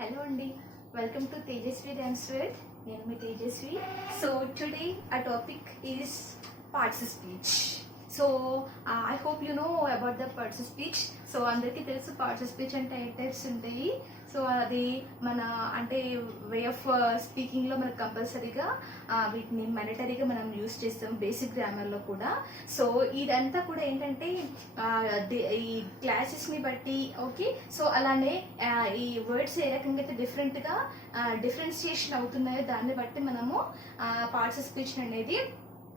Hello Andy, welcome to Tejasvi Dance World. Name me Tejasvi. So today our topic is parts of speech. So I hope you know about the parts of speech. So అందరికీ తెలుసు parts of speech అంటే 8 types ఉంటాయి. So అది మన అంటే way of స్పీకింగ్లో మనకు కంపల్సరీగా వీటిని మానిటరీగా మనం యూస్ చేస్తాం బేసిక్ గ్రామర్లో కూడా. సో ఇదంతా కూడా ఏంటంటే ఈ క్లాసెస్ని బట్టి ఓకే. సో అలానే ఈ వర్డ్స్ ఏ రకంగా అయితే డిఫరెంట్గా డిఫరెన్షియేషన్ అవుతున్నాయో దాన్ని బట్టి మనము పార్ట్స్ ఆఫ్ స్పీచ్ అనేది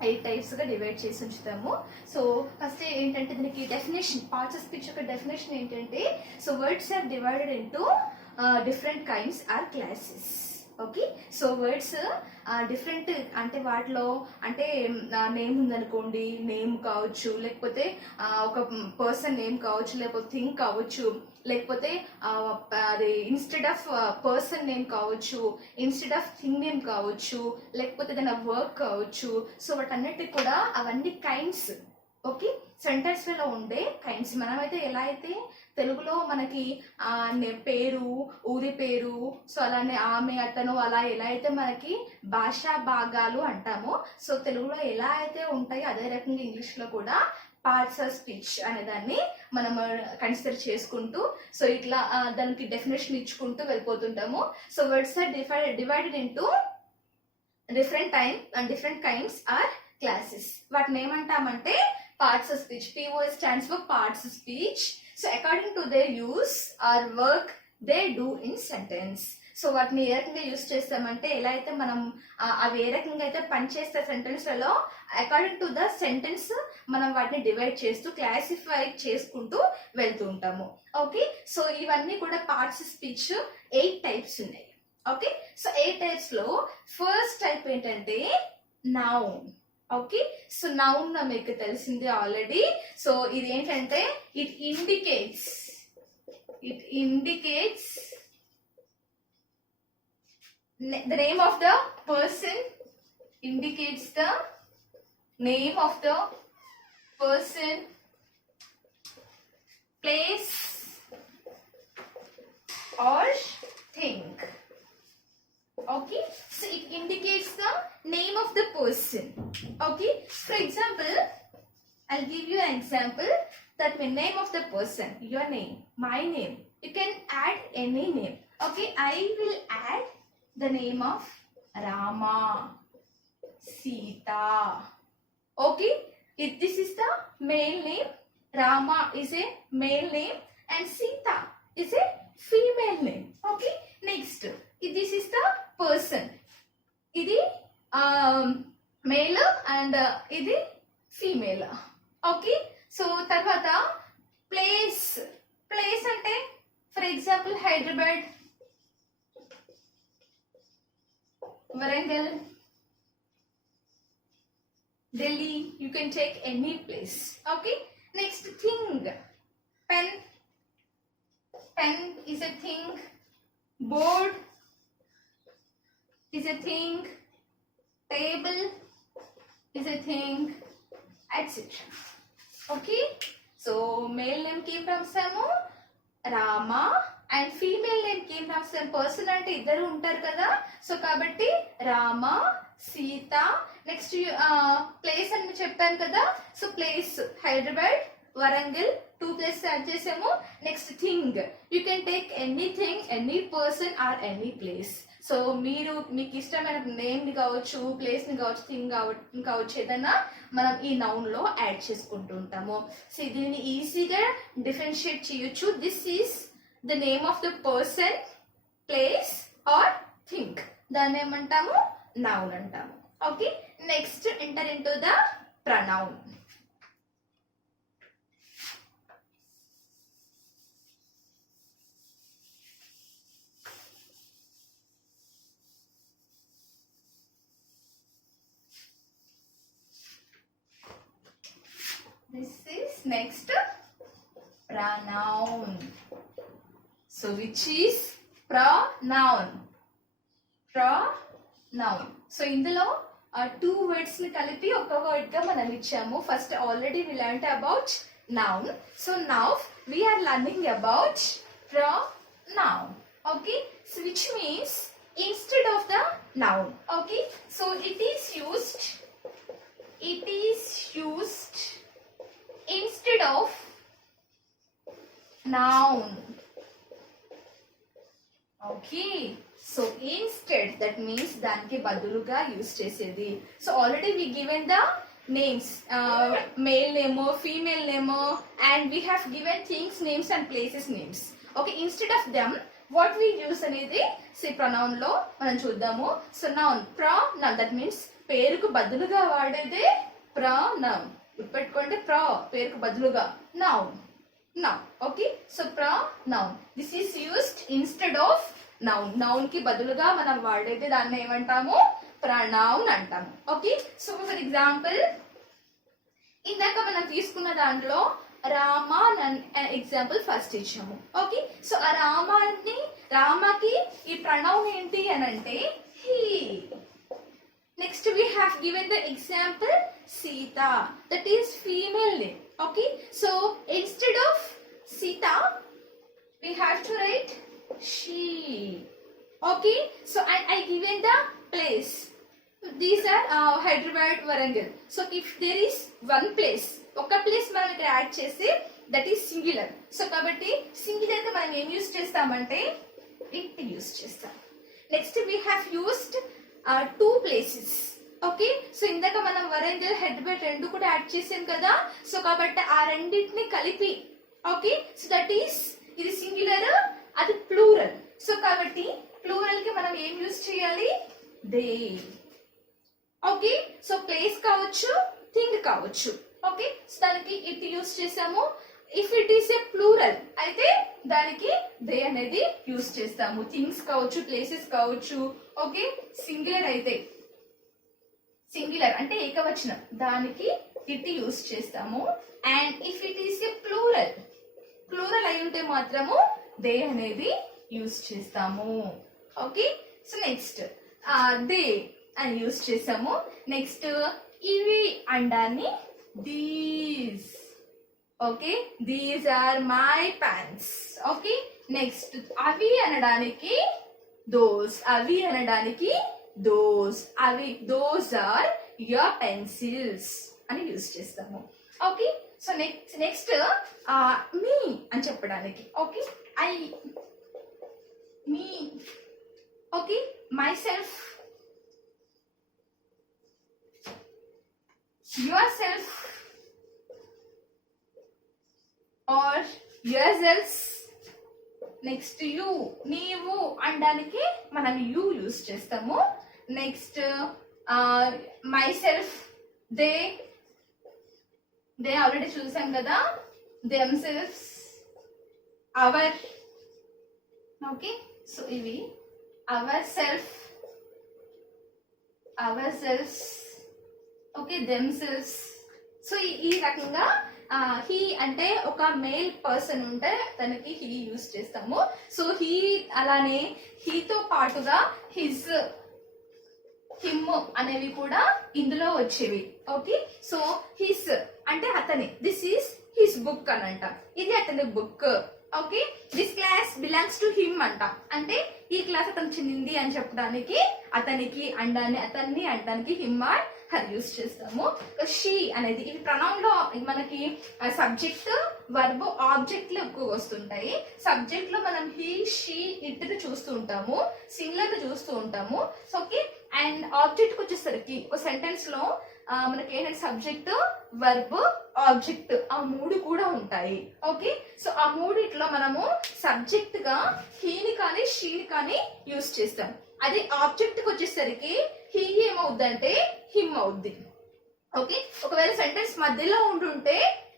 8 types గా డివైడ్ చేసి ఉంచుతాము. సో ఫస్ట్ ఏంటంటే దీనికి డెఫినేషన్, పార్ట్స్ ఆఫ్ స్పీచ్ యొక్క డెఫినేషన్ ఏంటంటే so words are divided into different kinds or classes. Okay. So words different అంటే వాటిలో అంటే నేమ్ ఉందనుకోండి, నేమ్ కావచ్చు, లేకపోతే ఒక పర్సన్ నేమ్ కావచ్చు, లేకపోతే థింగ్ కావచ్చు, లేకపోతే అది ఇన్స్టెడ్ ఆఫ్ పర్సన్ నేమ్ కావచ్చు, ఇన్స్టెడ్ ఆఫ్ థింగ్ నేమ్ కావచ్చు, లేకపోతే ఏదైనా వర్క్ కావచ్చు. సో వాటన్నిటికి కూడా అవన్నీ కైండ్స్. ఓకే. సెంటెన్స్ లో ఉండే కైండ్స్. మనమైతే ఎలా అయితే తెలుగులో మనకి పేరు, ఊరి పేరు, సో అలానే ఆమె, అతను, అలా ఎలా అయితే మనకి భాషా భాగాలు అంటామో, సో తెలుగులో ఎలా అయితే ఉంటాయో అదే రకంగా ఇంగ్లీష్లో కూడా పార్ట్స్ ఆఫ్ స్పీచ్ అనే దాన్ని మనం కన్సిడర్ చేసుకుంటూ సో ఇట్లా దానికి డెఫినేషన్ ఇచ్చుకుంటూ వెళ్ళిపోతుంటాము. So words are divided into different kinds or classes. వాటిని ఏమంటామంటే parts of speech. POS stands for parts of speech. So according to their use or work they do in sentence. So వాటిని ఏ రకంగా use చేస్తామంటే ఎలా అయితే మనం అవి ఏ రకంగా అయితే పనిచేస్తే సెంటెన్స్లలో అకార్డింగ్ టు ద సెంటెన్స్ మనం వాటిని డివైడ్ చేస్తూ క్లాసిఫై చేసుకుంటూ వెళ్తూ ఉంటాము. ఓకే. సో ఇవన్నీ కూడా పార్ట్స్ ఆఫ్ స్పీచ్ 8 types ఉన్నాయి. ఓకే. సో 8 types లో ఫస్ట్ టైప్ ఏంటంటే నౌన్. ఓకే. సో నౌన్ మీకు తెలిసింది ఆల్రెడీ. సో ఇది ఏంటంటే it indicates the name of the person, indicates the name of the person, place or thing. Okay. So it indicates the name of the person. Okay. For example, I'll give you an example that the name of the person, your name, my name, you can add any name. Okay. I will add the name of Rama, Sita. Okay. If this is the male name, Rama is a male name and Sita is a female name. Okay. Next, if this is the person, ఇది male and ఇది female. Okay. So తర్వాత place అంటే for example Hyderabad, Warangal, Delhi, you can take any place. Okay. Next thing, pen is a thing, board is a thing, table is a thing, etc. Okay. So male name came from some Rama and female name came from some person అంటే ఇద్దరు ఉంటారు కదా. So కాబట్టి Rama, Sita. Next place అని చెప్పాను కదా. So place Hyderabad, Warangal, 2 places add చేసాము. Next thing, you can take anything, any person or any place. So మీకు ఇష్టమైన నేమ్ ని కావచ్చు, ప్లేస్ ని కావచ్చు, థింగ్ కావచ్చు, ఏదైనా మనం ఈ నౌన్ లో యాడ్ చేసుకుంటూ ఉంటాము. సో దీన్ని ఈజీగా డిఫరెన్షియేట్ చేయొచ్చు. This is the name of the person, place or thing. దాన్ని ఏమంటాము? నౌన్ అంటాము. Okay. Next enter into the pronoun. This is next pronoun. So which is pronoun? So ఇందులో 2 words ని కలిపి ఒక వర్డ్ గా మనం ఇచ్చాము. First already we learnt about noun. So now we are learning about pronoun. Okay, so which means instead of the noun. Okay, so it is used instead of noun. Okay so instead that means దానికి బదులుగా use చేసేది. So already we given the names, male name, female name, and we have given things names and places names. Okay, instead of them what we use అనేది pronoun లో మనం చూద్దాము. So noun, pronoun that means పేరుకు బదులుగా వాడేదే pronoun. గుర్తుపెట్టుకోండి, పేరుకు బదులుగా, noun. Noun. Okay, so pronoun. This is used instead of noun. Noun కి బదులుగా మనం వాడేది దాన్ని ఏమంటాము? pronoun అంటాము. ఓకే, సో ఫర్ ఎగ్జాంపుల్ ఇందాక మనం తీసుకున్న దాంట్లో రామ ఎగ్జాంపుల్ ఫస్ట్ ఇచ్చాము. ఓకే, సో ఆ రామకి ఈ pronoun ఏంటి అని అంటే he. Next we have given the example Sita, that is female name. Okay, so instead of Sita we have to write she. Okay, so I given the place. These are Hyderabad, Warangal. So if there is one place, oka place మనం ఇక్కడ add చేసి that is singular. So కాబట్టి singular కి మనం ఏం use చేస్తామంటే it use చేస్తాం. Next we have used two places. Okay, so ఇందాక మనం వరంగల్, హైదరాబాద్ రెండు కూడా యాడ్ చేసాం కదా. సో కాబట్టి ఆ రెండింటిని కలిపి, ఓకే, సో దట్ ఈస్ ఇది సింగులర్, అది ప్లూరల్. సో కాబట్టి ప్లూరల్ కి మనం ఏం యూస్ చేయాలి? దే. ఓకే, సో ప్లేస్ కావచ్చు, థింగ్ కావచ్చు. ఓకే, సో దానికి ఇట్ యూస్ చేసాము. If it is a plural అయితే దానికి దే అనేది యూస్ చేస్తాము. థింగ్స్ కావచ్చు, ప్లేసెస్ కావచ్చు. ఓకే, సింగులర్ అయితే, సింగులర్ అంటే ఏకవచనం, దానికి ఇట్ యూస్ చేస్తాము. And if it is a plural అయి ఉంటే మాత్రము దే అనేది యూస్ చేస్తాము. ఓకే, సో నెక్స్ట్ దే అని యూస్ చేసాము. నెక్స్ట్ ఇవి అండాన్ని these. Okay, these are my pants. Okay, next అవి అనడానికి దోస్, అవి అనడానికి దోస్, అవి దోస్ ఆర్ యువర్ పెన్సిల్స్ అని యూస్ చేస్తాము. ఓకే, సో నెక్స్ట్ మీ అని చెప్పడానికి, okay, I, me. Okay, myself, yourself or yourself. Next you, నీవు అనడానికి మనం యూ యూస్ చేస్తాము. Next myself, they already చూసాం కదా, themselves, our. Okay, so ఇవి ourselves, okay, themselves. So ఈ రకంగా he అంటే ఒక మేల్ పర్సన్ ఉంటే తనకి హీ యూస్ చేస్తాము. సో హీ అలానే హీతో పాటుగా హిజ్, హిమ్ అనేవి కూడా ఇందులో వచ్చేవి. ఓకే, సో హిస్ అంటే అతని, దిస్ ఈస్ హిస్ బుక్ అని అంట, ఇది అతని book. Okay, this class belongs to him అంట, అంటే ఈ క్లాస్ అతను చెందింది అని చెప్పడానికి అతనికి అతన్ని అనడానికి హిమ్ ఆర్ హర్ యూస్ చేస్తాము. షీ అనేది ఇవి ప్రొనౌన్ లో మనకి సబ్జెక్ట్, వర్బ్, ఆబ్జెక్ట్లు ఎక్కువ వస్తుంటాయి. సబ్జెక్ట్ లో మనం హీ, షీ, ఇట్ ని చూస్తూ ఉంటాము, సింగులర్ ని చూస్తూ ఉంటాము. ఓకే, అండ్ ఆబ్జెక్ట్ కి వచ్చేసరికి ఒక సెంటెన్స్ లో మనకి ఏంటంటే సబ్జెక్ట్, వర్బ్, ఆబ్జెక్ట్ ఆ మూడు కూడా ఉంటాయి. ఓకే, సో ఆ మూడిట్లో మనము సబ్జెక్ట్ గా హీని కానీ షీని కానీ యూస్ చేస్తాం. అదే ఆబ్జెక్ట్ కి వచ్చేసరికి హీ ఏమవుద్దంటే హిమ్ అవుద్ది. ఓకే, ఒకవేళ సెంటెన్స్ మధ్యలో ఉంటుంటే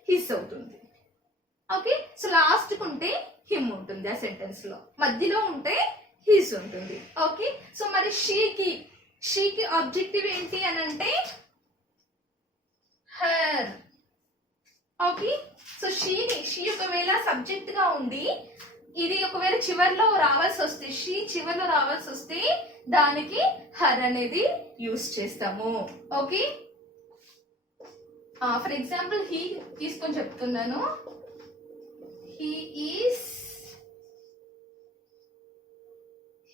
హిస్ అవుతుంది. ఓకే, సో లాస్ట్ కు ఉంటే హిమ్ ఉంటుంది, ఆ సెంటెన్స్ లో మధ్యలో ఉంటే హిస్ ఉంటుంది. ఓకే, సో మరి షీకి ఆబ్జెక్టివ్ ఏంటి అని అంటే హర్. ఓకే, సో షీ ఒకవేళ సబ్జెక్ట్ గా ఉండి ఇది ఒకవేళ చివర్లో రావాల్సి వస్తే, షీ చివర్లో రావాల్సి వస్తే దానికి హర్ అనేది యూస్ చేస్తాము. ఓకే, ఫర్ ఎగ్జాంపుల్ హీ తీసుకొని చెప్తున్నాను. He is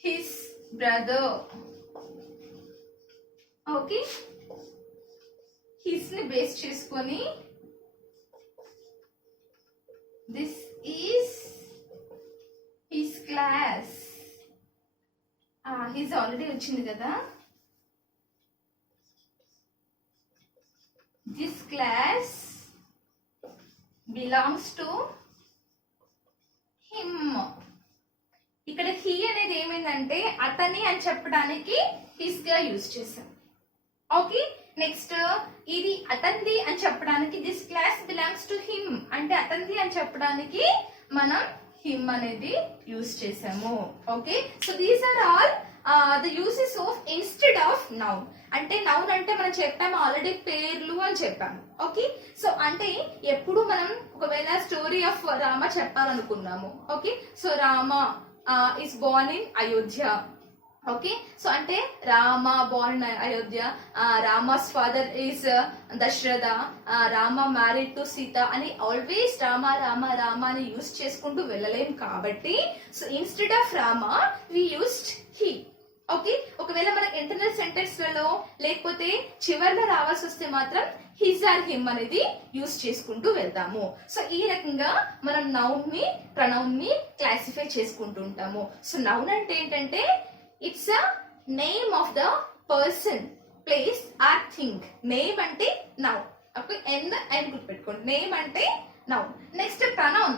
his brother. Okay, his ని బేస్ చేసుకొని this is his class. His already వచ్చింది కదా. This class belongs to him. ఇక్కడ హీ అనేది ఏమైందంటే అతని అని చెప్పడానికి హిస్ గా యూజ్ చేసాం. ఓకే, నెక్స్ట్ ఇది అతనిది అని చెప్పడానికి this class belongs to him అంటే అతనిది అని చెప్పడానికి మనం హిమ్ అనేది యూజ్ చేసాము. Okay, so these are all the uses of instead of noun. అంటే నౌన్ అంటే మనం చెప్పాము ఆల్రెడీ పేర్లు అని చెప్పాము. ఓకే, సో అంటే ఎప్పుడు మనం ఒకవేళ స్టోరీ ఆఫ్ రామ చెప్పాలనుకున్నాము. Okay, so Rama is born in Ayodhya. Okay, so ante Rama born in Ayodhya, Rama's father is Dashratha, Rama married to Sita ani always Rama Rama Rama ani use cheskuntu vellalem kabatti, so instead of Rama we used he. Okay, ఒకవేళ మనకి internal sentence లలో లేకపోతే చివర్లో రావాల్సి వస్తే మాత్రం his or him అనేది use చేసుకుంటూ వెళ్తాము. సో ఈ రకంగా మనం నౌన్ ని ప్రనౌన్ ని క్లాసిఫై చేసుకుంటూ ఉంటాము. సో నౌన్ అంటే ఏంటంటే it's a name of the person, place or thing. Name అంటే నౌన్. ఓకే, ఎన్ గుర్తుపెట్టుకోండి, నేమ్ అంటే నౌన్. నెక్స్ట్ ప్రనౌన్,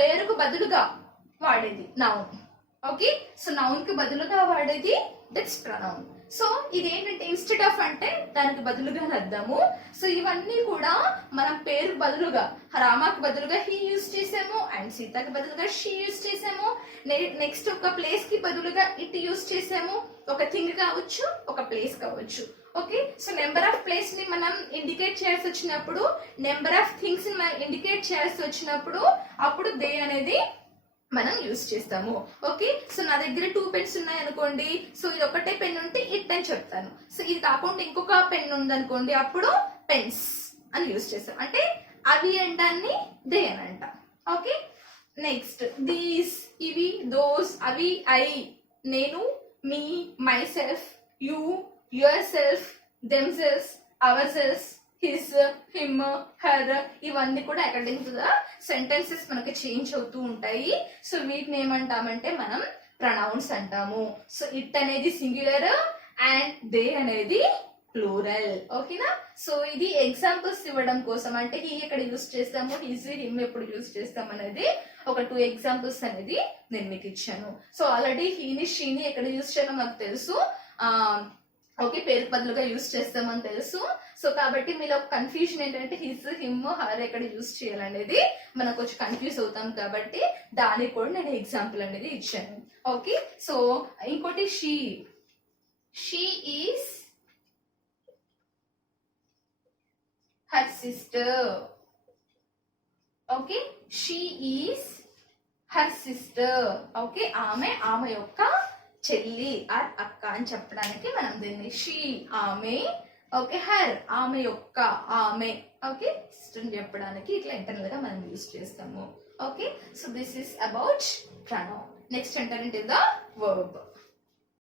పేరుకు బదులుగా వాడేది నౌన్. ఓకే, సో నౌన్ కి బదులుగా వాడేది దట్స్ ప్రనౌన్. సో ఇదేంటంటే ఇన్స్టెడ్ ఆఫ్ అంటే దానికి బదులుగా అర్థము. సో ఇవన్నీ కూడా మనం పేరు బదులుగా రామాకి బదులుగా హీ యూజ్ చేసాము అండ్ సీతకి బదులుగా షీ యూజ్ చేసాము. నెక్స్ట్ ఒక ప్లేస్ కి బదులుగా ఇట్ యూజ్ చేసాము. ఒక థింగ్ కావచ్చు, ఒక ప్లేస్ కావచ్చు. Okay, so number of place ని మనం ఇండికేట్ చేయాల్సి వచ్చినప్పుడు, నెంబర్ ఆఫ్ థింగ్స్ ని మనం ఇండికేట్ చేయాల్సి వచ్చినప్పుడు అప్పుడు దే అనేది మనం యూజ్ చేస్తాము. ఓకే, సో నా దగ్గర 2 పెన్స్ ఉన్నాయి అనుకోండి, సో ఇది ఒకటే పెన్ ఉంటే ఇట్ అని చెప్తాను. సో ఇది కాకుండా ఇంకొక పెన్ ఉందనుకోండి, అప్పుడు పెన్స్ అని యూజ్ చేస్తాం. అంటే అవి అంటాన్ని దే అని అంట. ఓకే, నెక్స్ట్ దీస్, ఇవి, దోస్, అవి, ఐ, నేను, me, myself, you, yourself, themself, ourself, his, him, her, ఇవన్నీ కూడా అకార్డింగ్ టు ద సెంటెన్సెస్ మనకి చేంజ్ అవుతూ ఉంటాయి. సో వీటిని ఏమంటామంటే మనం ప్రనౌన్స్ అంటాము. సో ఇట్ అనేది సింగులర్ అండ్ దే అనేది ప్లూరల్. ఓకేనా, సో ఇది ఎగ్జాంపుల్స్ ఇవ్వడం కోసం, అంటే హీ ఎక్కడ యూజ్ చేస్తాము, హిజ్, హిమ్ ఎప్పుడు యూజ్ చేస్తాం అనేది ఒక 2 ఎగ్జాంపుల్స్ అనేది నేను మీకు ఇచ్చాను. సో ఆల్రెడీ హీని షీని ఎక్కడ యూజ్ చేయాలో నాకు తెలుసు. ఓకే, పేరు బదులుగా యూజ్ చేస్తామని తెలుసు. సో కాబట్టి మీలో కన్ఫ్యూజన్ ఏంటంటే హిజ్, హిమ్, హర్ ఎక్కడ యూజ్ చేయాలనేది మనం కొంచెం కన్ఫ్యూజ్ అవుతాం కాబట్టి దానికి కూడా నేను ఎగ్జాంపుల్ అనేది ఇచ్చాను. ఓకే, సో ఇంకోటి she. She is her sister. Okay, she is her sister. Okay, ఆమె యొక్క చెల్లి ఆర్ అక్క అని చెప్పడానికి మనం దీన్ని షీ, ఆమె. ఓకే, హర్, ఆమె యొక్క, ఆమె. ఓకే, సిస్టర్ చెప్పడానికి ఇట్లా ఇంటర్నల్ గా మనం యూజ్ చేస్తాము. Okay, so this is about pronoun. Next enter into the verb.